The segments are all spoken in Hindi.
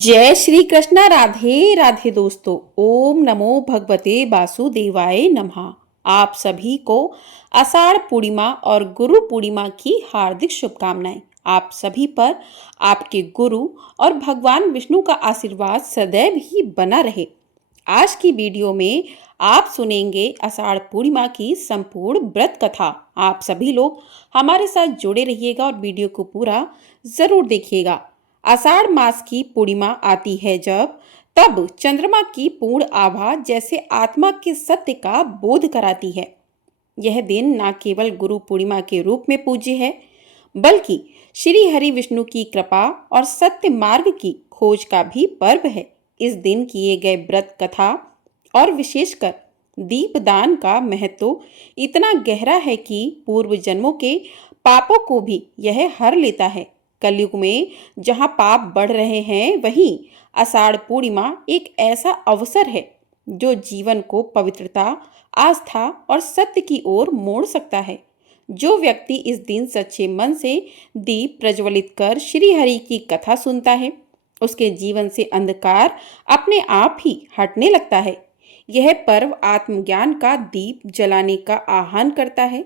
जय श्री कृष्णा। राधे राधे दोस्तों। ओम नमो भगवते वासुदेवाय नमः। आप सभी को आषाढ़ पूर्णिमा और गुरु पूर्णिमा की हार्दिक शुभकामनाएं। आप सभी पर आपके गुरु और भगवान विष्णु का आशीर्वाद सदैव ही बना रहे। आज की वीडियो में आप सुनेंगे आषाढ़ पूर्णिमा की संपूर्ण व्रत कथा। आप सभी लोग हमारे साथ जुड़े रहिएगा और वीडियो को पूरा जरूर देखिएगा। आषाढ़ मास की पूर्णिमा आती है तब चंद्रमा की पूर्ण आभा जैसे आत्मा के सत्य का बोध कराती है। यह दिन न केवल गुरु पूर्णिमा के रूप में पूज्य है, बल्कि श्री हरि विष्णु की कृपा और सत्य मार्ग की खोज का भी पर्व है। इस दिन किए गए व्रत कथा और विशेषकर दीपदान का महत्व इतना गहरा है कि पूर्व जन्मों के पापों को भी यह हर लेता है। कलयुग में जहां पाप बढ़ रहे हैं, वहीं आषाढ़ पूर्णिमा एक ऐसा अवसर है जो जीवन को पवित्रता, आस्था और सत्य की ओर मोड़ सकता है। जो व्यक्ति इस दिन सच्चे मन से दीप प्रज्वलित कर श्री हरि की कथा सुनता है, उसके जीवन से अंधकार अपने आप ही हटने लगता है। यह पर्व आत्मज्ञान का दीप जलाने का आह्वान करता है।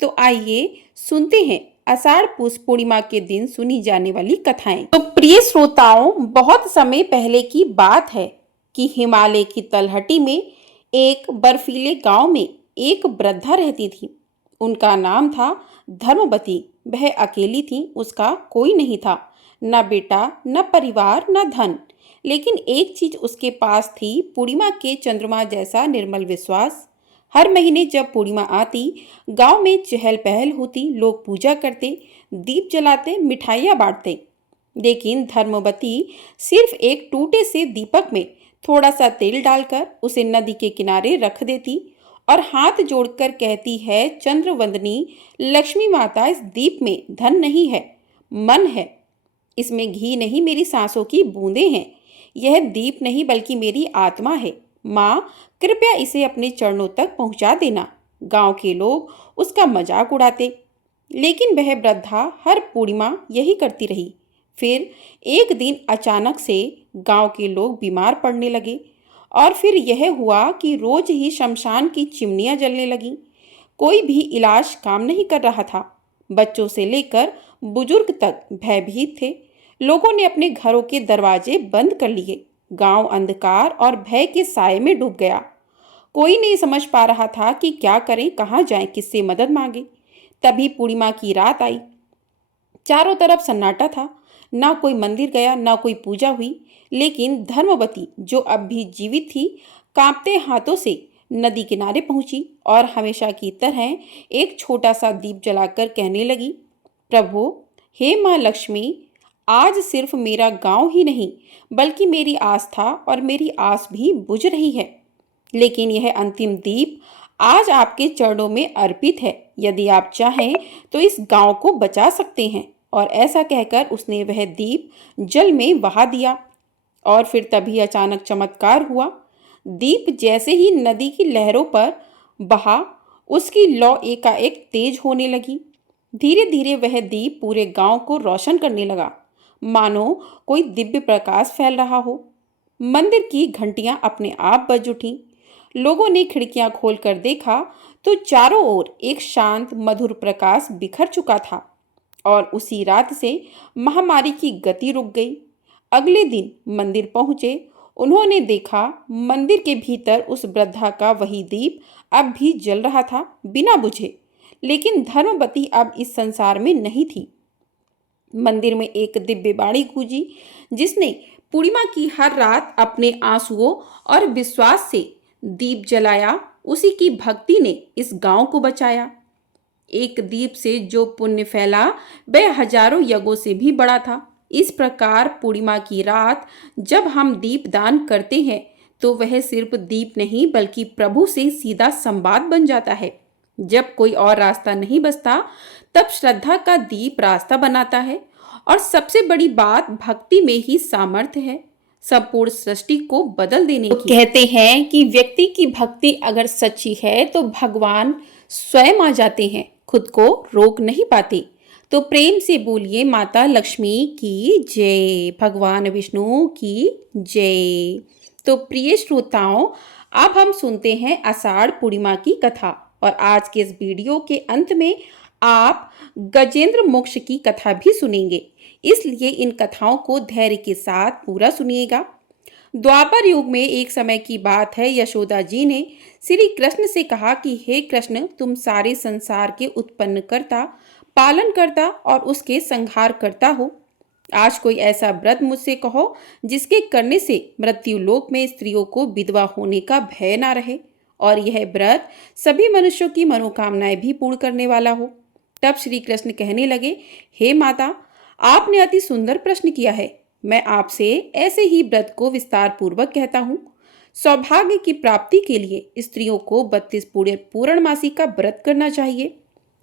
तो आइए सुनते हैं आषाढ़ पूर्णिमा के दिन सुनी जाने वाली कथाएं। तो प्रिय श्रोताओं, बहुत समय पहले की बात है कि हिमालय की तलहटी में एक बर्फीले गांव में एक वृद्धा रहती थी। उनका नाम था धर्मवती। वह अकेली थी, उसका कोई नहीं था, न बेटा, न परिवार, न धन। लेकिन एक चीज उसके पास थी, पूर्णिमा के चंद्रमा जैसा निर्मल विश्वास। हर महीने जब पूर्णिमा आती, गांव में चहल पहल होती, लोग पूजा करते, दीप जलाते, मिठाइयाँ बांटते। लेकिन धर्मवती सिर्फ एक टूटे से दीपक में थोड़ा सा तेल डालकर उसे नदी के किनारे रख देती और हाथ जोड़कर कहती है, चंद्रवंदनी लक्ष्मी माता, इस दीप में धन नहीं है, मन है। इसमें घी नहीं, मेरी सांसों की बूंदें हैं। यह दीप नहीं बल्कि मेरी आत्मा है। माँ, कृपया इसे अपने चरणों तक पहुंचा देना। गांव के लोग उसका मजाक उड़ाते, लेकिन वह वृद्धा हर पूर्णिमा यही करती रही। फिर एक दिन अचानक से गांव के लोग बीमार पड़ने लगे और फिर यह हुआ कि रोज ही शमशान की चिमनियां जलने लगीं। कोई भी इलाज काम नहीं कर रहा था। बच्चों से लेकर बुजुर्ग तक भयभीत थे। लोगों ने अपने घरों के दरवाजे बंद कर लिए। गांव अंधकार और भय के साए में डूब गया। कोई नहीं समझ पा रहा था कि क्या करें, कहाँ जाएं, किससे मदद मांगे। तभी पूर्णिमा की रात आई। चारों तरफ सन्नाटा था। ना कोई मंदिर गया, ना कोई पूजा हुई। लेकिन धर्मवती, जो अब भी जीवित थी, कांपते हाथों से नदी किनारे पहुंची और हमेशा की तरह एक छोटा सा दीप जलाकर कहने लगी, प्रभु, हे माँ लक्ष्मी, आज सिर्फ मेरा गांव ही नहीं बल्कि मेरी आस्था और मेरी आस भी बुझ रही है। लेकिन यह अंतिम दीप आज आपके चरणों में अर्पित है। यदि आप चाहें तो इस गांव को बचा सकते हैं। और ऐसा कहकर उसने वह दीप जल में बहा दिया। और फिर तभी अचानक चमत्कार हुआ। दीप जैसे ही नदी की लहरों पर बहा, उसकी लौ एकाएक तेज होने लगी। धीरे धीरे वह दीप पूरे गांव को रोशन करने लगा, मानो कोई दिव्य प्रकाश फैल रहा हो। मंदिर की घंटियां अपने आप बज उठीं। लोगों ने खिड़कियां खोलकर देखा तो चारों ओर एक शांत मधुर प्रकाश बिखर चुका था। और उसी रात से महामारी की गति रुक गई। अगले दिन मंदिर पहुंचे। उन्होंने देखा मंदिर के भीतर उस वृद्धा का वही दीप अब भी जल रहा था, बिना बुझे। लेकिन धर्मवती अब इस संसार में नहीं थी। मंदिर में एक दिव्य बाणी गूंजी, जिसने पूर्णिमा की हर रात अपने आंसुओं और विश्वास से दीप जलाया, उसी की भक्ति ने इस गांव को बचाया। एक दीप से जो पुण्य फैला, वह हजारों यज्ञों से भी बड़ा था। इस प्रकार पूर्णिमा की रात जब हम दीप दान करते हैं, तो वह सिर्फ दीप नहीं बल्कि प्रभु से सीधा संवाद बन जाता है। जब कोई और रास्ता नहीं बचता, तब श्रद्धा का दीप रास्ता बनाता है। और सबसे बड़ी बात, भक्ति में ही सामर्थ्य है संपूर्ण सृष्टि को बदल देने की। कहते हैं कि व्यक्ति की भक्ति अगर सच्ची है तो भगवान स्वयं आ जाते हैं, खुद को रोक नहीं पाते। तो प्रेम से बोलिए माता लक्ष्मी की जय, भगवान विष्णु की जय। तो प्रिय श्रोताओं, अब हम सुनते हैं आषाढ़ पूर्णिमा की कथा। और आज के इस वीडियो के अंत में आप गजेंद्र मोक्ष की कथा भी सुनेंगे, इसलिए इन कथाओं को धैर्य के साथ पूरा सुनिएगा। द्वापर युग में एक समय की बात है, यशोदा जी ने श्री कृष्ण से कहा कि हे कृष्ण, तुम सारे संसार के उत्पन्न करता, पालन करता और उसके संहार करता हो। आज कोई ऐसा व्रत मुझसे कहो जिसके करने से मृत्यु लोक में स्त्रियों को विधवा होने का भय ना रहे और यह व्रत सभी मनुष्यों की मनोकामनाएं भी पूर्ण करने वाला हो। तब श्री कृष्ण कहने लगे, हे माता, आपने अति सुंदर प्रश्न किया है। मैं आपसे ऐसे ही व्रत को विस्तार पूर्वक कहता हूँ। सौभाग्य की प्राप्ति के लिए स्त्रियों को 32 पूर्णमासी का व्रत करना चाहिए।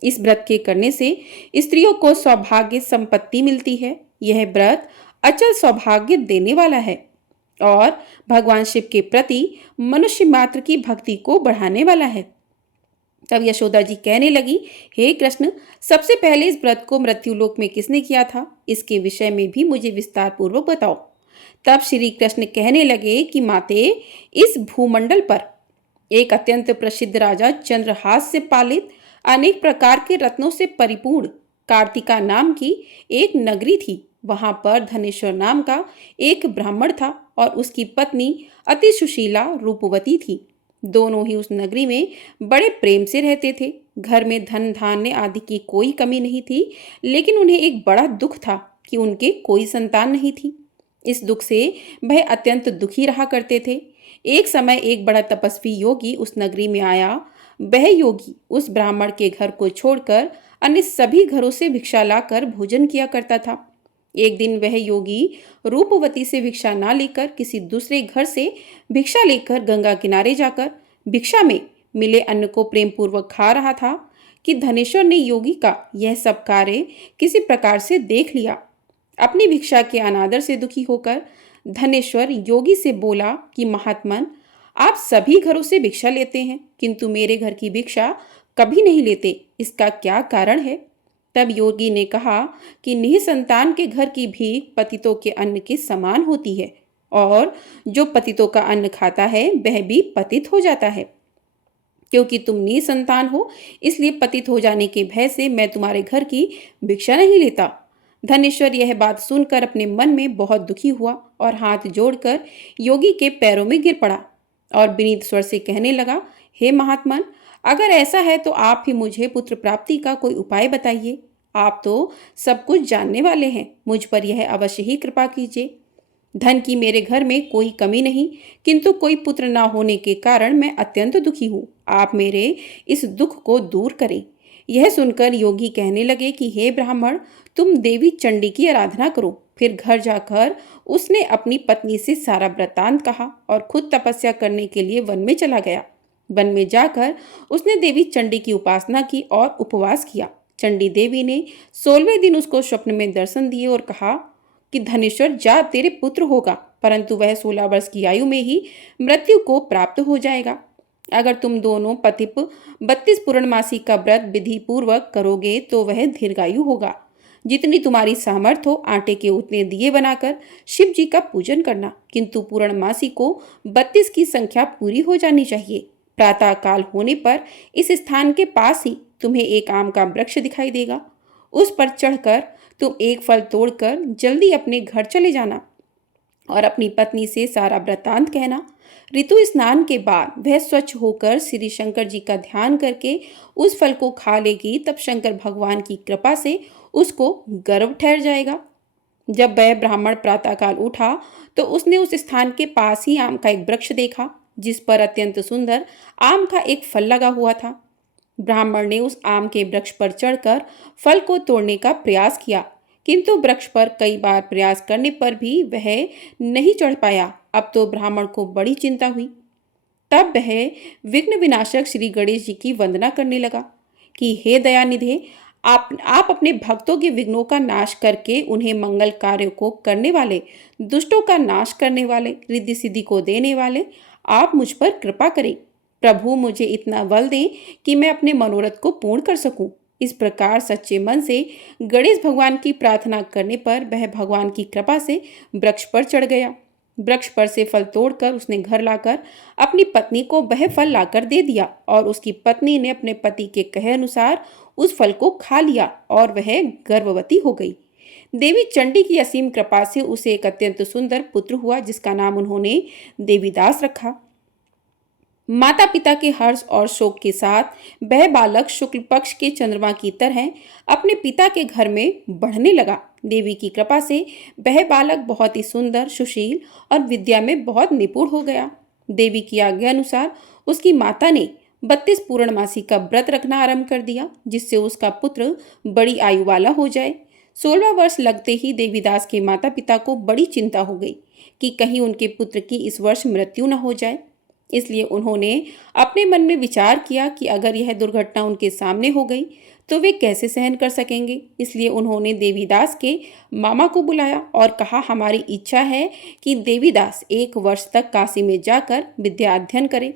इस व्रत के करने से स्त्रियों को सौभाग्य संपत्ति मिलती है। यह व्रत अचल सौभाग्य देने वाला है और भगवान शिव के प्रति मनुष्य मात्र की भक्ति को बढ़ाने वाला है। तब यशोदा जी कहने लगी, हे कृष्ण, सबसे पहले इस व्रत को मृत्युलोक में किसने किया था? इसके विषय में भी मुझे विस्तार पूर्वक बताओ। तब श्री कृष्ण कहने लगे कि माते, इस भूमंडल पर एक अत्यंत प्रसिद्ध राजा चंद्रहास से पालित अनेक प्रकार के रत्नों से परिपूर्ण कार्तिका नाम की एक नगरी थी। वहां पर धनेश्वर नाम का एक ब्राह्मण था और उसकी पत्नी अति सुशीला रूपवती थी। दोनों ही उस नगरी में बड़े प्रेम से रहते थे। घर में धन धान्य आदि की कोई कमी नहीं थी, लेकिन उन्हें एक बड़ा दुख था कि उनके कोई संतान नहीं थी। इस दुख से वह अत्यंत दुखी रहा करते थे। एक समय एक बड़ा तपस्वी योगी उस नगरी में आया। वह योगी उस ब्राह्मण के घर को छोड़कर अन्य सभी घरों से भिक्षा लाकर भोजन किया करता था। एक दिन वह योगी रूपवती से भिक्षा ना लेकर किसी दूसरे घर से भिक्षा लेकर गंगा किनारे जाकर भिक्षा में मिले अन्न को प्रेम पूर्वक खा रहा था कि धनेश्वर ने योगी का यह सब कार्य किसी प्रकार से देख लिया। अपनी भिक्षा के अनादर से दुखी होकर धनेश्वर योगी से बोला कि महात्मन, आप सभी घरों से भिक्षा लेते हैं किंतु मेरे घर की भिक्षा कभी नहीं लेते, इसका क्या कारण है? तब योगी ने कहा कि निसंतान के घर की भीख पतितों के अन्न के समान होती है और जो पतितों का अन्न खाता है वह भी पतित हो जाता है। क्योंकि तुम निसंतान हो, इसलिए पतित हो जाने के भय से मैं तुम्हारे घर की भिक्षा नहीं लेता। धनेश्वर यह बात सुनकर अपने मन में बहुत दुखी हुआ और हाथ जोड़कर योगी के पैरों में गिर पड़ा और विनीत स्वर से कहने लगा, हे महात्मन, अगर ऐसा है तो आप ही मुझे पुत्र प्राप्ति का कोई उपाय बताइए। आप तो सब कुछ जानने वाले हैं, मुझ पर यह अवश्य ही कृपा कीजिए। धन की मेरे घर में कोई कमी नहीं, किंतु कोई पुत्र ना होने के कारण मैं अत्यंत दुखी हूँ। आप मेरे इस दुख को दूर करें। यह सुनकर योगी कहने लगे कि हे ब्राह्मण, तुम देवी चंडी की आराधना करो। फिर घर जाकर उसने अपनी पत्नी से सारा वृत्तांत कहा और खुद तपस्या करने के लिए वन में चला गया। वन में जाकर उसने देवी चंडी की उपासना की और उपवास किया। चंडी देवी ने 16वें दिन उसको स्वप्न में दर्शन दिए और कहा कि धनेश्वर, जा, तेरे पुत्र होगा, परंतु वह 16 वर्ष की आयु में ही मृत्यु को प्राप्त हो जाएगा। अगर तुम दोनों पतिप 32 पूर्णमासी का व्रत विधि पूर्वक करोगे तो वह दीर्घायु होगा। जितनी तुम्हारी सामर्थ्य हो आटे के उतने दिए बनाकर शिव जी का पूजन करना, किंतु पूर्णमासी को 32 की संख्या पूरी हो जानी चाहिए। प्रातः काल होने पर इस स्थान के पास ही तुम्हें एक आम का वृक्ष दिखाई देगा। उस पर चढ़कर तुम एक फल तोड़कर जल्दी अपने घर चले जाना और अपनी पत्नी से सारा वृत्तांत कहना। ऋतु स्नान के बाद वह स्वच्छ होकर श्री शंकर जी का ध्यान करके उस फल को खा लेगी। तब शंकर भगवान की कृपा से उसको गर्भ ठहर जाएगा। जब वह ब्राह्मण प्रातःकाल उठा तो उसने उस स्थान के पास ही आम का एक वृक्ष देखा जिस पर अत्यंत सुंदर आम का एक फल लगा हुआ था। ब्राह्मण ने उस आम के वृक्ष पर चढ़कर फल को तोड़ने का प्रयास किया, किंतु वृक्ष पर कई बार प्रयास करने पर भी वह नहीं चढ़ पाया। अब तो ब्राह्मण को बड़ी चिंता हुई। तब वह विघ्न विनाशक श्री गणेश जी की वंदना करने लगा कि हे दयानिधे, आप अपने भक्तों के विघ्नों का नाश करके उन्हें मंगल कार्यों को करने वाले, दुष्टों का नाश करने वाले, रिद्धि सिद्धि को देने वाले, आप मुझ पर कृपा करें। प्रभु, मुझे इतना बल दें कि मैं अपने मनोरथ को पूर्ण कर सकूं। इस प्रकार सच्चे मन से गणेश भगवान की प्रार्थना करने पर वह भगवान की कृपा से वृक्ष पर चढ़ गया। वृक्ष पर से फल तोड़कर उसने घर लाकर अपनी पत्नी को वह फल लाकर दे दिया और उसकी पत्नी ने अपने पति के कहे अनुसार उस फल को खा लिया और वह गर्भवती हो गई। देवी चंडी की असीम कृपा से उसे एक अत्यंत सुंदर पुत्र हुआ जिसका नाम उन्होंने देवीदास रखा। माता पिता के हर्ष और शोक के साथ वह बालक शुक्ल पक्ष के चंद्रमा की तरह अपने पिता के घर में बढ़ने लगा। देवी की कृपा से वह बालक बहुत ही सुंदर, सुशील और विद्या में बहुत निपुण हो गया। देवी की आज्ञा अनुसार उसकी माता ने 32 पूर्णमासी का व्रत रखना आरंभ कर दिया जिससे उसका पुत्र बड़ी आयु वाला हो जाए। 16 वर्ष लगते ही देवीदास के माता पिता को बड़ी चिंता हो गई कि कहीं उनके पुत्र की इस वर्ष मृत्यु न हो जाए। इसलिए उन्होंने अपने मन में विचार किया कि अगर यह दुर्घटना उनके सामने हो गई तो वे कैसे सहन कर सकेंगे। इसलिए उन्होंने देवीदास के मामा को बुलाया और कहा, हमारी इच्छा है कि देवीदास 1 वर्ष तक काशी में जाकर विद्या अध्ययन करे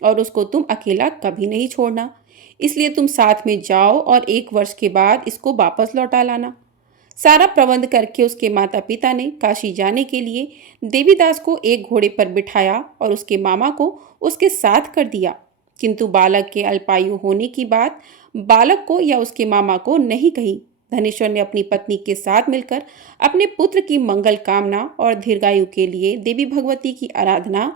और उसको तुम अकेला कभी नहीं छोड़ना। इसलिए तुम साथ में जाओ और 1 वर्ष के बाद इसको वापस लौटा लाना। सारा प्रबंध करके उसके माता पिता ने काशी जाने के लिए देवीदास को एक घोड़े पर बिठाया और उसके मामा को उसके साथ कर दिया। किंतु बालक के अल्पायु होने की बात बालक को या उसके मामा को नहीं कही। धनेश्वर ने अपनी पत्नी के साथ मिलकर अपने पुत्र की मंगल कामना और दीर्घायु के लिए देवी भगवती की आराधना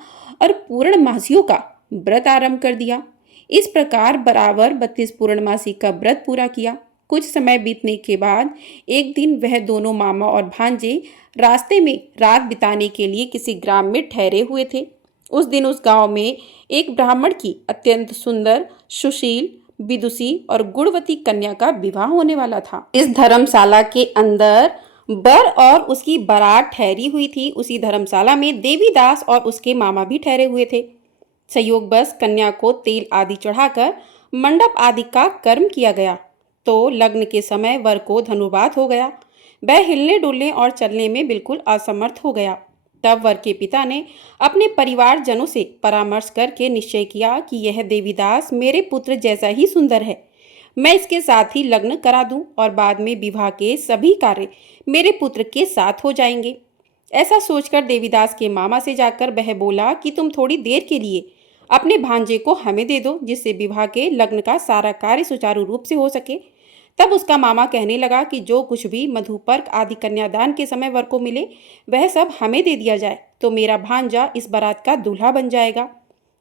और पूर्णमासियों का व्रत आरंभ कर दिया। इस प्रकार बराबर 32 पूर्णमासी का व्रत पूरा किया। कुछ समय बीतने के बाद एक दिन वह दोनों मामा और भांजे रास्ते में रात बिताने के लिए किसी ग्राम में ठहरे हुए थे। उस दिन उस गांव में एक ब्राह्मण की अत्यंत सुंदर, सुशील, विदुषी और गुणवती कन्या का विवाह होने वाला था। इस धर्मशाला के अंदर वर और उसकी बारात ठहरी हुई थी। उसी धर्मशाला में देवीदास और उसके मामा भी ठहरे हुए थे। संयोगवश कन्या को तेल आदि चढ़ाकर मंडप आदि का कर्म किया गया तो लग्न के समय वर को धनुर्वात हो गया। वह हिलने डुलने और चलने में बिल्कुल असमर्थ हो गया। तब वर के पिता ने अपने परिवारजनों से परामर्श करके निश्चय किया कि यह देवीदास मेरे पुत्र जैसा ही सुंदर है, मैं इसके साथ ही लग्न करा दूं और बाद में विवाह के सभी कार्य मेरे पुत्र के साथ हो जाएंगे। ऐसा सोचकर देवीदास के मामा से जाकर वह बोला कि तुम थोड़ी देर के लिए अपने भांजे को हमें दे दो जिससे विवाह के लग्न का सारा कार्य सुचारू रूप से हो सके। तब उसका मामा कहने लगा कि जो कुछ भी मधुपर्क आदि कन्यादान के समय वर को मिले वह सब हमें दे दिया जाए तो मेरा भांजा इस बारात का दूल्हा बन जाएगा।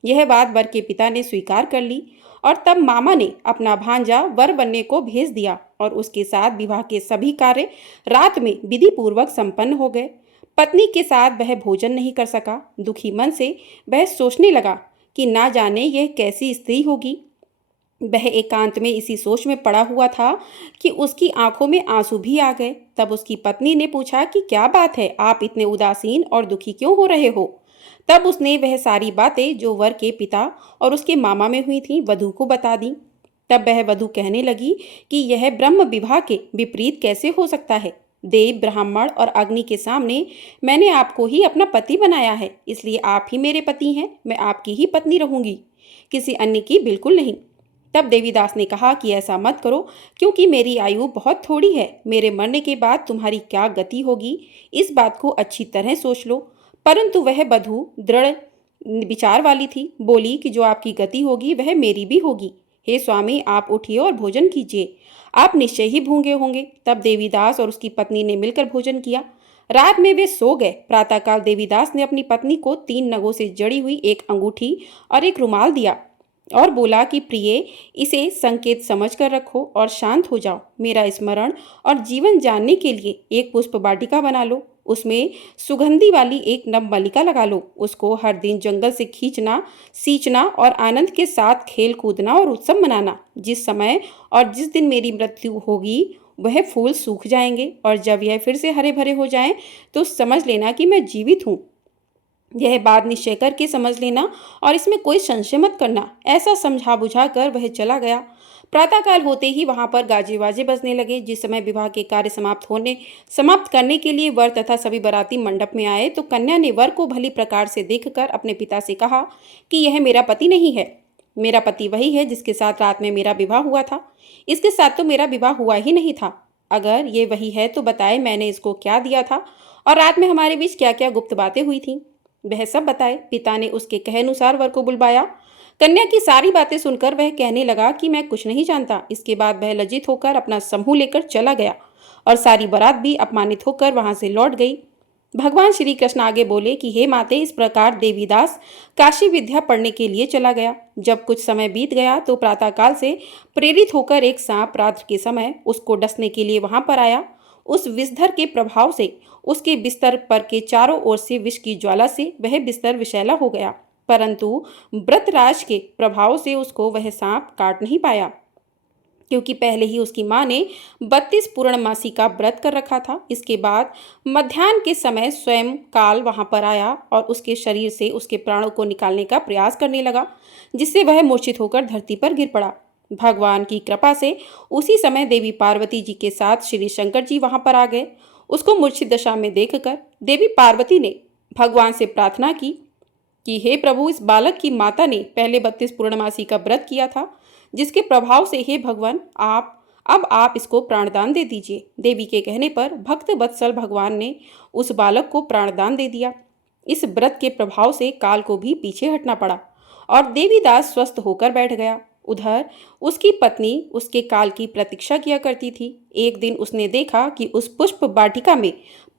यह बात वर के पिता ने स्वीकार कर ली और तब मामा ने अपना भांजा वर बनने को भेज दिया और उसके साथ विवाह के सभी कार्य रात में विधि पूर्वक संपन्न हो गए। पत्नी के साथ वह भोजन नहीं कर सका। दुखी मन से वह सोचने लगा कि ना जाने यह कैसी स्त्री होगी। वह एकांत में इसी सोच में पड़ा हुआ था कि उसकी आंखों में आंसू भी आ गए। तब उसकी पत्नी ने पूछा कि क्या बात है, आप इतने उदासीन और दुखी क्यों हो रहे हो। तब उसने वह सारी बातें जो वर के पिता और उसके मामा में हुई थी वधू को बता दी। तब वह वधू कहने लगी कि यह ब्रह्म विवाह के विपरीत कैसे हो सकता है। देव, ब्राह्मण और अग्नि के सामने मैंने आपको ही अपना पति बनाया है, इसलिए आप ही मेरे पति हैं। मैं आपकी ही पत्नी रहूंगी, किसी अन्य की बिल्कुल नहीं। तब देवीदास ने कहा कि ऐसा मत करो क्योंकि मेरी आयु बहुत थोड़ी है। मेरे मरने के बाद तुम्हारी क्या गति होगी इस बात को अच्छी तरह सोच लो। परंतु वह वधू दृढ़ विचार वाली थी। बोली कि जो आपकी गति होगी वह मेरी भी होगी। हे स्वामी, आप उठिए और भोजन कीजिए, आप निश्चय ही भूखे होंगे। तब देवीदास और उसकी पत्नी ने मिलकर भोजन किया। रात में वे सो गए। प्रातःकाल देवीदास ने अपनी पत्नी को 3 नगों से जड़ी हुई एक अंगूठी और एक रुमाल दिया और बोला कि प्रिय, इसे संकेत समझकर रखो और शांत हो जाओ। मेरा स्मरण और जीवन जानने के लिए एक पुष्प वाटिका बना लो, उसमें सुगंधी वाली एक नवमल्लिका लगा लो। उसको हर दिन जंगल से खींचना, सींचना और आनंद के साथ खेल कूदना और उत्सव मनाना। जिस समय और जिस दिन मेरी मृत्यु होगी वह फूल सूख जाएंगे और जब यह फिर से हरे भरे हो जाएं तो समझ लेना कि मैं जीवित हूँ। यह बात निश्चय करके समझ लेना और इसमें कोई संशय मत करना। ऐसा समझा बुझा कर वह चला गया। प्रातःकाल होते ही वहां पर गाजे बाजे बजने लगे। जिस समय विवाह के कार्य समाप्त करने के लिए वर तथा सभी बाराती मंडप में आए तो कन्या ने वर को भली प्रकार से देखकर अपने पिता से कहा कि यह मेरा पति नहीं है। मेरा पति वही है जिसके साथ रात में मेरा विवाह हुआ था। इसके साथ तो मेरा विवाह हुआ ही नहीं था। अगर ये वही है तो बताए मैंने इसको क्या दिया था और रात में हमारे बीच क्या क्या गुप्त बातें हुई थीं। वह सब बताए। पिता ने उसके कहे अनुसार वर को बुलवाया। कन्या की सारी बातें सुनकर वह कहने लगा कि मैं कुछ नहीं जानता। इसके बाद वह लज्जित होकर अपना समूह लेकर चला गया और सारी बारात भी अपमानित होकर वहां से लौट गई। भगवान श्री कृष्ण आगे बोले कि हे माते, इस प्रकार देवीदास काशी विद्या पढ़ने के लिए चला गया। जब कुछ समय बीत गया तो प्रातःकाल से प्रेरित होकर एक सांप रात्रि के समय उसको डसने के लिए वहां पर आया। उस विषधर के प्रभाव से उसके बिस्तर पर के चारों ओर से विष की ज्वाला से वह बिस्तर विषैला हो गया, परंतु व्रतराज के प्रभाव से उसको वह सांप काट नहीं पाया, क्योंकि पहले ही उसकी माँ ने 32 पूर्णमासी का व्रत कर रखा था। इसके बाद मध्याह्न के समय स्वयं काल वहां पर आया और उसके शरीर से उसके प्राणों को निकालने का प्रयास करने लगा, जिससे वह मूर्छित होकर धरती पर गिर पड़ा। भगवान की कृपा से उसी समय देवी पार्वती जी के साथ श्री शंकर जी वहां पर आ गए। उसको मूर्छित दशा में देखकर देवी पार्वती ने भगवान से प्रार्थना की कि हे प्रभु, इस बालक की माता ने पहले 32 पूर्णमासी का व्रत किया था, जिसके प्रभाव से हे भगवान आप इसको प्राणदान दे दीजिए। देवी के कहने पर भक्त वत्सल भगवान ने उस बालक को प्राणदान दे दिया। इस व्रत के प्रभाव से काल को भी पीछे हटना पड़ा और देवीदास स्वस्थ होकर बैठ गया। उधर उसकी पत्नी उसके काल की प्रतीक्षा किया करती थी। एक दिन उसने देखा कि उस पुष्प वाटिका में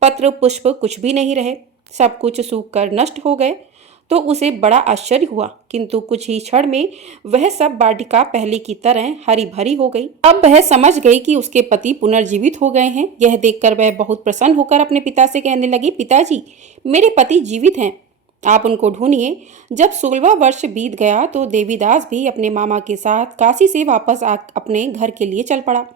पत्र पुष्प कुछ भी नहीं रहे, सब कुछ सूख कर नष्ट हो गए। तो उसे बड़ा आश्चर्य हुआ, किंतु कुछ ही क्षण में वह सब वाटिका पहले की तरह हरी भरी हो गई। अब वह समझ गई कि उसके पति पुनर्जीवित हो गए हैं। यह देखकर वह बहुत प्रसन्न होकर अपने पिता से कहने लगी, पिताजी, मेरे पति जीवित हैं, आप उनको ढूंढिए। जब 16वां वर्ष बीत गया तो देवीदास भी अपने मामा के साथ काशी से वापस अपने घर के लिए चल पड़ा।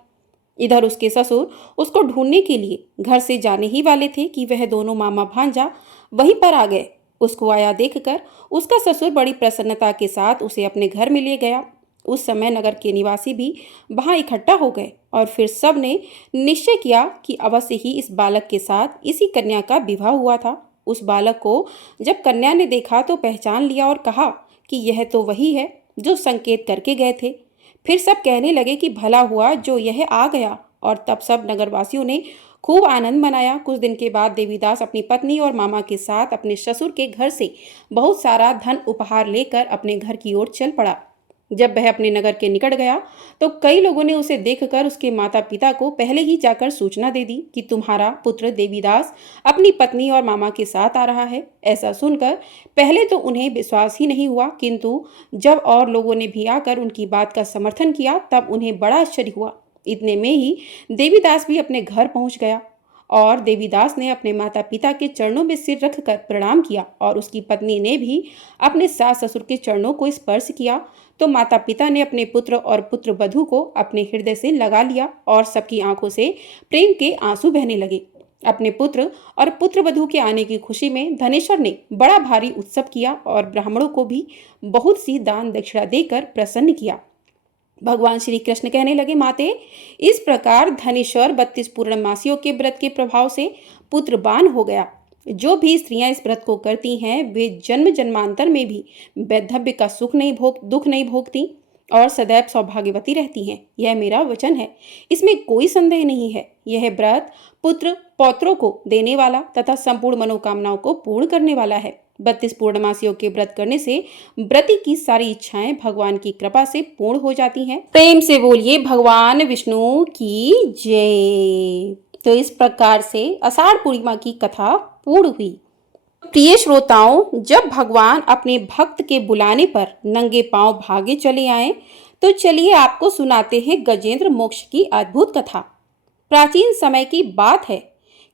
इधर उसके ससुर उसको ढूंढने के लिए घर से जाने ही वाले थे कि वह दोनों मामा भांजा वहीं पर आ गए। उसको आया देखकर उसका ससुर बड़ी प्रसन्नता के साथ उसे अपने घर में ले गया। उस समय नगर के निवासी भी वहां इकट्ठा हो गए और फिर सब ने निश्चय किया कि अवश्य ही इस बालक के साथ इसी कन्या का विवाह हुआ था। उस बालक को जब कन्या ने देखा तो पहचान लिया और कहा कि यह तो वही है जो संकेत करके गए थे। फिर सब कहने लगे कि भला हुआ जो यह आ गया, और तब सब नगरवासियों ने खूब आनंद मनाया। कुछ दिन के बाद देवीदास अपनी पत्नी और मामा के साथ अपने ससुर के घर से बहुत सारा धन उपहार लेकर अपने घर की ओर चल पड़ा। जब वह अपने नगर के निकट गया तो कई लोगों ने उसे देखकर उसके माता पिता को पहले ही जाकर सूचना दे दी कि तुम्हारा पुत्र देवीदास अपनी पत्नी और मामा के साथ आ रहा है। ऐसा सुनकर पहले तो उन्हें विश्वास ही नहीं हुआ, किंतु जब और लोगों ने भी आकर उनकी बात का समर्थन किया तब उन्हें बड़ा आश्चर्य हुआ। इतने में ही देवीदास भी अपने घर पहुंच गया और देवीदास ने अपने माता पिता के चरणों में सिर रखकर प्रणाम किया और उसकी पत्नी ने भी अपने सास ससुर के चरणों को स्पर्श किया। तो माता पिता ने अपने पुत्र और पुत्र वधू को अपने हृदय से लगा लिया और सबकी आंखों से प्रेम के आंसू बहने लगे। अपने पुत्र और पुत्र वधू के आने की खुशी में धनेश्वर ने बड़ा भारी उत्सव किया और ब्राह्मणों को भी बहुत सी दान दक्षिणा देकर प्रसन्न किया। भगवान श्री कृष्ण कहने लगे, माते, इस प्रकार धनेश्वर 32 पूर्णमासियों के व्रत के प्रभाव से पुत्रवान हो गया। जो भी स्त्रियां इस व्रत को करती हैं वे जन्म जन्मांतर में भी वैधव्य का दुख नहीं भोगती और सदैव सौभाग्यवती रहती हैं। यह मेरा वचन है, इसमें कोई संदेह नहीं है। यह व्रत पुत्र पौत्रों को देने वाला तथा संपूर्ण मनोकामनाओं को पूर्ण करने वाला है। 32 पूर्णमासियों के व्रत करने से व्रती की सारी इच्छाएं भगवान की कृपा से पूर्ण हो जाती हैं। प्रेम से बोलिए भगवान विष्णु की जय। तो इस प्रकार से आषाढ़ पूर्णिमा की कथा पूर्ण हुई। प्रिय श्रोताओं, जब भगवान अपने भक्त के बुलाने पर नंगे पांव भागे चले आए तो चलिए आपको सुनाते हैं गजेंद्र मोक्ष की अद्भुत कथा। प्राचीन समय की बात है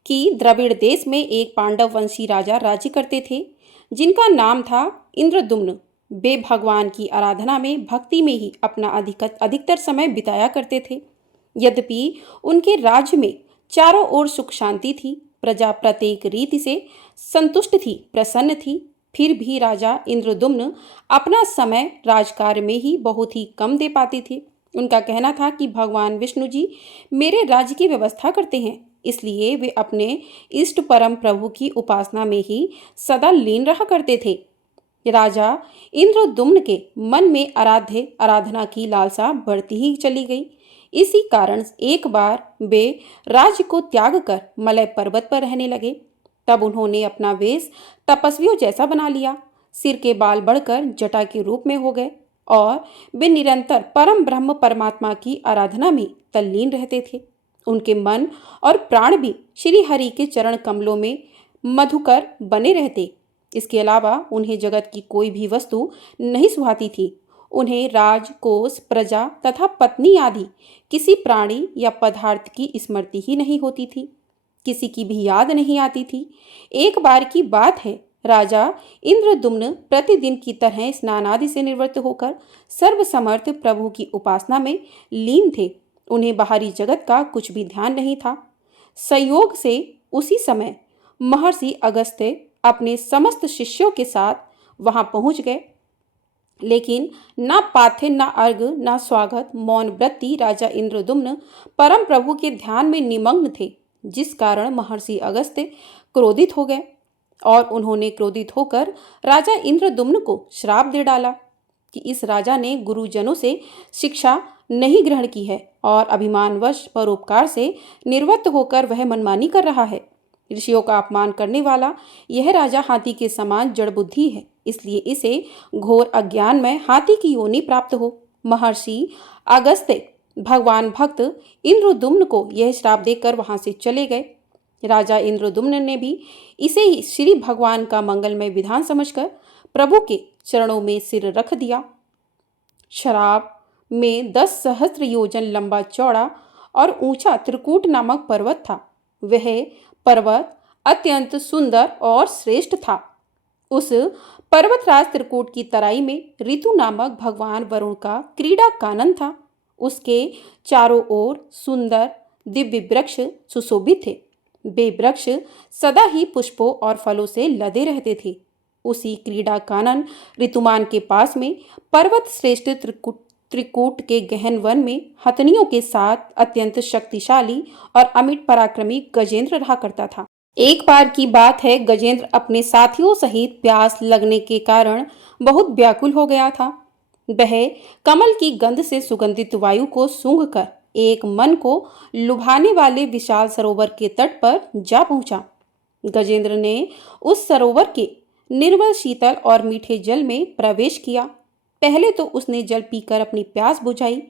कि द्रविड़ देश में एक पांडव वंशी राजा राज्य करते थे, जिनका नाम था इंद्रदुम्न। वे भगवान की आराधना में भक्ति में ही अपना अधिकतर समय बिताया करते थे। यद्यपि उनके राज्य में चारों ओर सुख शांति थी, प्रजा प्रत्येक रीति से संतुष्ट थी, प्रसन्न थी, फिर भी राजा इंद्रदुम्न अपना समय राजकार्य में ही बहुत ही कम दे पाते थे। उनका कहना था कि भगवान विष्णु जी मेरे राज्य की व्यवस्था करते हैं, इसलिए वे अपने इष्ट परम प्रभु की उपासना में ही सदा लीन रहा करते थे। राजा इंद्रद्युम्न के मन में आराधना की लालसा बढ़ती ही चली गई। इसी कारण एक बार वे राज्य को त्याग कर मलय पर्वत पर रहने लगे। तब उन्होंने अपना वेश तपस्वियों जैसा बना लिया। सिर के बाल बढ़कर जटा के रूप में हो गए और वे निरंतर परम ब्रह्म परमात्मा की आराधना में तल्लीन रहते थे। उनके मन और प्राण भी श्री हरि के चरण कमलों में मधुकर बने रहते। इसके अलावा उन्हें जगत की कोई भी वस्तु नहीं सुहाती थी। उन्हें राज, कोष, प्रजा तथा पत्नी आदि किसी प्राणी या पदार्थ की स्मृति ही नहीं होती थी। किसी की भी याद नहीं आती थी। एक बार की बात है, राजा इंद्रद्युम्न प्रतिदिन की तरह स्नान आदि से निवृत्त होकर सर्वसमर्थ प्रभु की उपासना में लीन थे। उन्हें बाहरी जगत का कुछ भी ध्यान नहीं था। संयोग से उसी समय महर्षि अगस्त्य अपने समस्त शिष्यों के साथ वहां पहुंच गए। लेकिन न पाथे, न अर्घ, न स्वागत, मौन व्रती राजा इंद्रद्युम्न परम प्रभु के ध्यान में निमग्न थे, जिस कारण महर्षि अगस्त्य क्रोधित हो गए और उन्होंने क्रोधित होकर राजा इंद्रद्युम्न को श्राप दे डाला कि इस राजा ने गुरुजनों से शिक्षा नहीं ग्रहण की है और अभिमानवश परोपकार से निर्वृत्त होकर वह मनमानी कर रहा है। ऋषियों का अपमान करने वाला यह राजा हाथी के समान जड़ बुद्धि है, इसलिए इसे घोर अज्ञान में हाथी की योनि प्राप्त हो। महर्षि अगस्त्य भगवान भक्त इंद्रद्युम्न को यह श्राप देकर वहां से चले गए। राजा इंद्रद्युम्न ने भी इसे ही श्री भगवान का मंगलमय विधान समझकर प्रभु के चरणों में सिर रख दिया। शराब में 10 सहस्त्र योजन लंबा चौड़ा और ऊंचा त्रिकूट नामक पर्वत था। वह पर्वत अत्यंत सुंदर और श्रेष्ठ था। उस पर्वतराज त्रिकूट की तराई में ऋतु नामक भगवान वरुण का क्रीड़ा कानन था। उसके चारों ओर सुंदर दिव्य वृक्ष सुशोभित थे। वे वृक्ष सदा ही पुष्पों और फलों से लदे रहते थे। उसी क्रीड़ा कानन ऋतुमान के पास में पर्वत श्रेष्ठ त्रिकूट के गहन वन में हथनियों के साथ अत्यंत शक्तिशाली और अमिट पराक्रमी गजेंद्र रहा करता था। एक बार की बात है, गजेंद्र अपने साथियों सहित प्यास लगने के कारण बहुत व्याकुल हो गया था। वह कमल की गंध से सुगंधित वायु को सूंघकर एक मन को लुभाने वाले विशाल सरोवर के तट पर जा पहुंचा। गजेंद्र ने उस सरोवर के निर्मल, शीतल और मीठे जल में प्रवेश किया। पहले तो उसने जल पीकर अपनी प्यास बुझाई,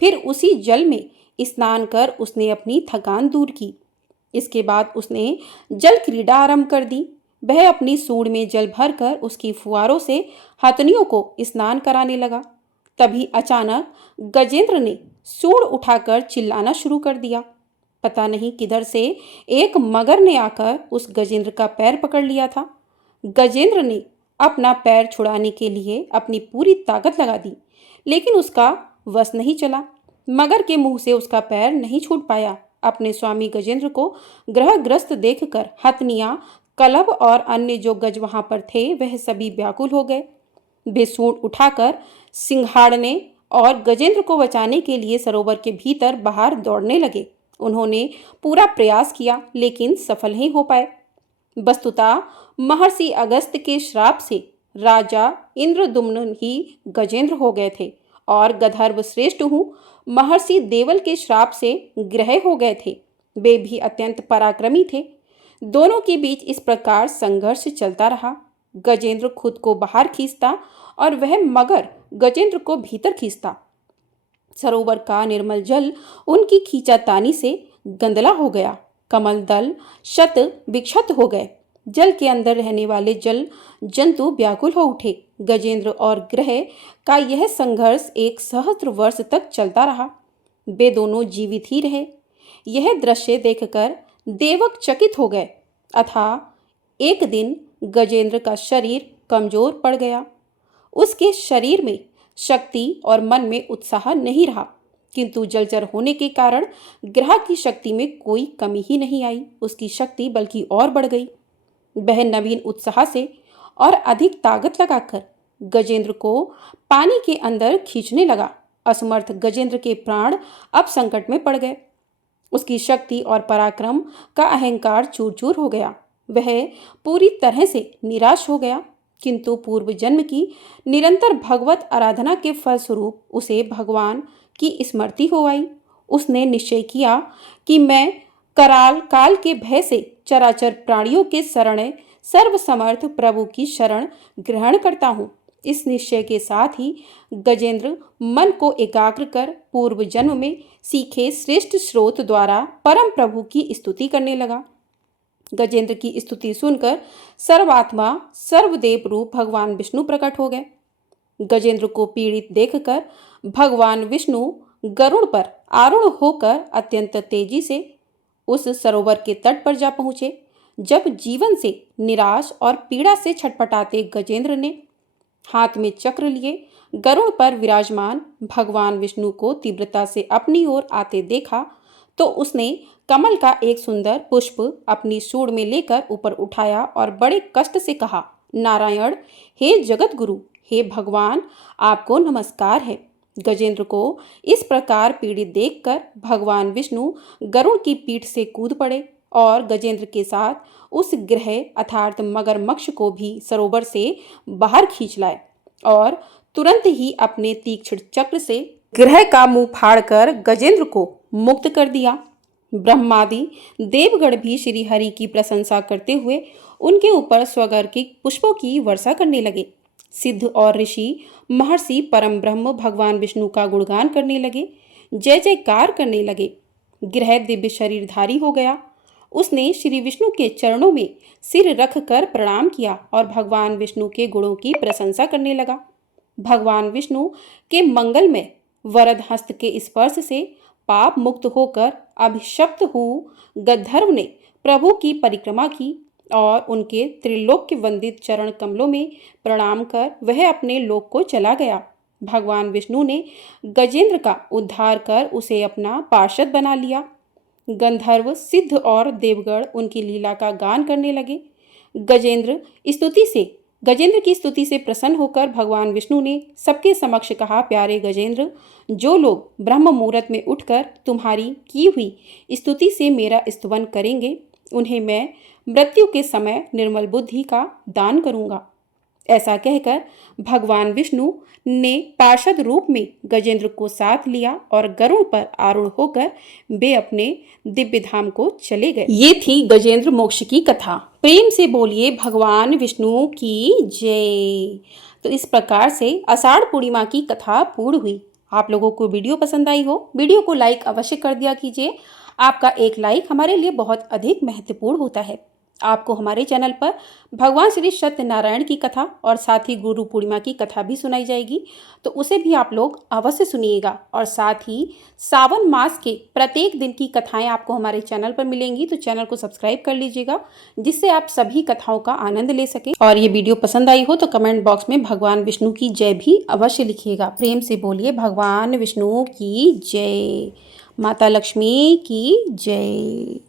फिर उसी जल में स्नान कर उसने अपनी थकान दूर की। इसके बाद उसने जल क्रीड़ा आरंभ कर दी। वह अपनी सूंड में जल भरकर उसकी फुहारों से हथनियों को स्नान कराने लगा। तभी अचानक गजेंद्र ने सूंड उठाकर चिल्लाना शुरू कर दिया। पता नहीं किधर से एक मगर ने आकर उस गजेंद्र का पैर पकड़ लिया था। गजेंद्र ने अपना पैर छुड़ाने के लिए अपनी पूरी ताकत लगा दी, लेकिन उसका वश नहीं चला। मगर के मुंह से उसका पैर नहीं छूट पाया। अपने स्वामी गजेंद्र को ग्रहग्रस्त देखकर हथनियां, कलभ और अन्य जो गज वहां पर थे वह सभी व्याकुल हो गए। वे सूंड उठाकर सिंघाड़ने और गजेंद्र को बचाने के लिए सरोवर के भीतर बाहर दौड़ने लगे। उन्होंने पूरा प्रयास किया, लेकिन सफल नहीं हो पाए। वस्तुतः महर्षि अगस्त्य के श्राप से राजा इंद्रद्युम्न ही गजेंद्र हो गए थे और गंधर्व श्रेष्ठ हूँ महर्षि देवल के श्राप से ग्रह हो गए थे। वे भी अत्यंत पराक्रमी थे। दोनों के बीच इस प्रकार संघर्ष चलता रहा। गजेंद्र खुद को बाहर खींचता और वह मगर गजेंद्र को भीतर खींचता। सरोवर का निर्मल जल उनकी खींचातानी से गंदला हो गया। कमल दल शत विक्षत हो गए। जल के अंदर रहने वाले जल जंतु व्याकुल हो उठे। गजेंद्र और ग्रह का यह संघर्ष 1 सहस्त्र वर्ष तक चलता रहा। वे दोनों जीवित ही रहे। यह दृश्य देखकर देवक चकित हो गए। अतः एक दिन गजेंद्र का शरीर कमजोर पड़ गया। उसके शरीर में शक्ति और मन में उत्साह नहीं रहा, किंतु जलचर होने के कारण ग्रह की शक्ति में कोई कमी ही नहीं आई। उसकी शक्ति बल्कि और बढ़ गई। वह नवीन उत्साह से और अधिक ताकत लगाकर गजेंद्र को पानी के अंदर खींचने लगा। असमर्थ गजेंद्र के प्राण अब संकट में पड़ गए। उसकी शक्ति और पराक्रम का अहंकार चूर चूर हो गया। वह पूरी तरह से निराश हो गया। किंतु पूर्व जन्म की निरंतर भगवत आराधना के फलस्वरूप उसे भगवान की स्मृति हो आई। उसने निश्चय किया कि मैं कराल काल के भय से चराचर प्राणियों के शरण सर्वसमर्थ प्रभु की शरण ग्रहण करता हूँ। इस निश्चय के साथ ही गजेंद्र मन को एकाग्र कर पूर्व जन्म में सीखे श्रेष्ठ स्रोत द्वारा परम प्रभु की स्तुति करने लगा। गजेंद्र की स्तुति सुनकर सर्वात्मा सर्वदेव रूप भगवान विष्णु प्रकट हो गए। गजेंद्र को पीड़ित देखकर भगवान विष्णु गरुड़ पर आरूढ़ होकर अत्यंत तेजी से उस सरोवर के तट पर जा पहुंचे। जब जीवन से निराश और पीड़ा से छटपटाते गजेंद्र ने हाथ में चक्र लिए गरुड़ पर विराजमान भगवान विष्णु को तीव्रता से अपनी ओर आते देखा तो उसने कमल का एक सुंदर पुष्प अपनी सूंड में लेकर ऊपर उठाया और बड़े कष्ट से कहा, नारायण, हे जगत गुरु, हे भगवान, आपको नमस्कार है। गजेंद्र को इस प्रकार पीड़ित देखकर भगवान विष्णु गरुड़ की पीठ से कूद पड़े और गजेंद्र के साथ उस ग्रह अर्थात मगरमच्छ को भी सरोवर से बाहर खींच लाए और तुरंत ही अपने तीक्ष्ण चक्र से ग्रह का मुंह फाड़कर गजेंद्र को मुक्त कर दिया। ब्रह्मादि देवगण भी श्री हरि की प्रशंसा करते हुए उनके ऊपर स्वगर की पुष्पों की वर्षा करने लगे। सिद्ध और ऋषि महर्षि परम ब्रह्म भगवान विष्णु का गुणगान करने लगे, जय जयकार करने लगे। ग्रह दिव्य शरीरधारी हो गया। उसने श्री विष्णु के चरणों में सिर रखकर प्रणाम किया और भगवान विष्णु के गुणों की प्रशंसा करने लगा। भगवान विष्णु के मंगलमय वरद हस्त के स्पर्श से पाप मुक्त होकर अभिशप्त हूँ गंधर्व ने प्रभु की परिक्रमा की और उनके त्रिलोक्य वंदित चरण कमलों में प्रणाम कर वह अपने लोक को चला गया। भगवान विष्णु ने गजेंद्र का उद्धार कर उसे अपना पार्षद बना लिया। गंधर्व, सिद्ध और देवगण उनकी लीला का गान करने लगे। गजेंद्र की स्तुति से प्रसन्न होकर भगवान विष्णु ने सबके समक्ष कहा, प्यारे गजेंद्र, जो लोग ब्रह्म मुहूर्त में उठकर तुम्हारी की हुई स्तुति से मेरा स्तुवन करेंगे उन्हें मैं मृत्यु के समय निर्मल बुद्धि का दान करूंगा। ऐसा कहकर भगवान विष्णु ने पार्षद रूप में गजेंद्र को साथ लिया और गरुड़ पर आरूढ़ होकर वे अपने दिव्य धाम को चले गए। ये थी गजेंद्र मोक्ष की कथा। प्रेम से बोलिए भगवान विष्णु की जय। तो इस प्रकार से आषाढ़ पूर्णिमा की कथा पूर्ण हुई। आप लोगों को वीडियो पसंद आई हो, वीडियो को लाइक अवश्य कर दिया कीजिए। आपका एक लाइक हमारे लिए बहुत अधिक महत्वपूर्ण होता है। आपको हमारे चैनल पर भगवान श्री सत्यनारायण की कथा और साथ ही गुरु पूर्णिमा की कथा भी सुनाई जाएगी, तो उसे भी आप लोग अवश्य सुनिएगा। और साथ ही सावन मास के प्रत्येक दिन की कथाएं आपको हमारे चैनल पर मिलेंगी, तो चैनल को सब्सक्राइब कर लीजिएगा जिससे आप सभी कथाओं का आनंद ले सकें। और ये वीडियो पसंद आई हो तो कमेंट बॉक्स में भगवान विष्णु की जय भी अवश्य लिखिएगा। प्रेम से बोलिए भगवान विष्णु की जय, माता लक्ष्मी की जय।